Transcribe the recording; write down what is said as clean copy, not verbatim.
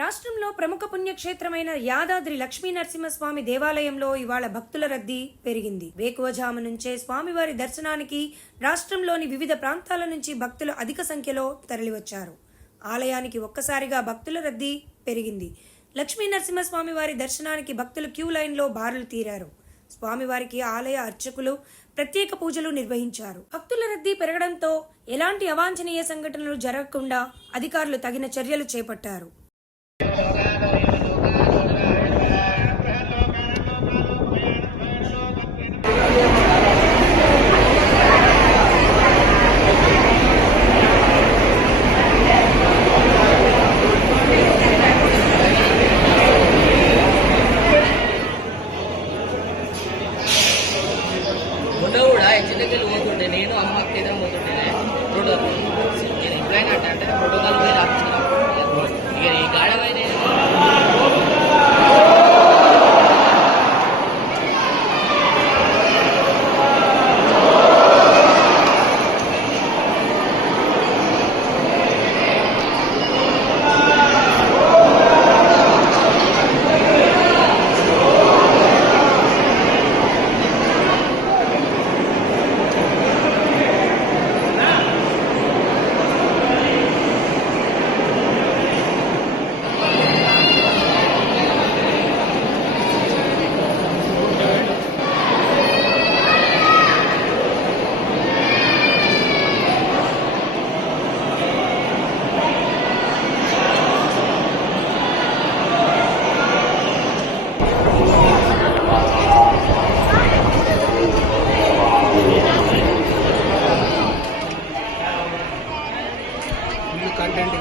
రాష్ట్రంలో ప్రముఖ పుణ్యక్షేత్రమైన యాదాద్రి లక్ష్మీ నరసింహస్వామి దేవాలయంలో ఇవాళ భక్తుల రద్దీ పెరిగింది. వేకువజాము నుంచే స్వామివారి దర్శనానికి రాష్ట్రంలోని వివిధ ప్రాంతాల నుంచి భక్తులు అధిక సంఖ్యలో తరలివచ్చారు. ఆలయానికి ఒక్కసారిగా భక్తుల రద్దీ పెరిగింది. లక్ష్మీ నరసింహస్వామి వారి దర్శనానికి భక్తులు క్యూ లైన్లో బారులు తీరారు. స్వామివారికి ఆలయ అర్చకులు ప్రత్యేక పూజలు నిర్వహించారు. భక్తుల రద్దీ పెరగడంతో ఎలాంటి అవాంఛనీయ సంఘటనలు జరగకుండా అధికారులు తగిన చర్యలు చేపట్టారు. మొన్న కూడా చిన్నకెళ్ళి పోతుండే నేను అమ్మ తీరం పోతుండే ప్రోటోకాల్ నేను ఎప్పుడైనా అంటే ప్రోటోకాల్ పోయి రాపించుకున్నాను. ఇక ఈ గాఢమైన కంటెంట్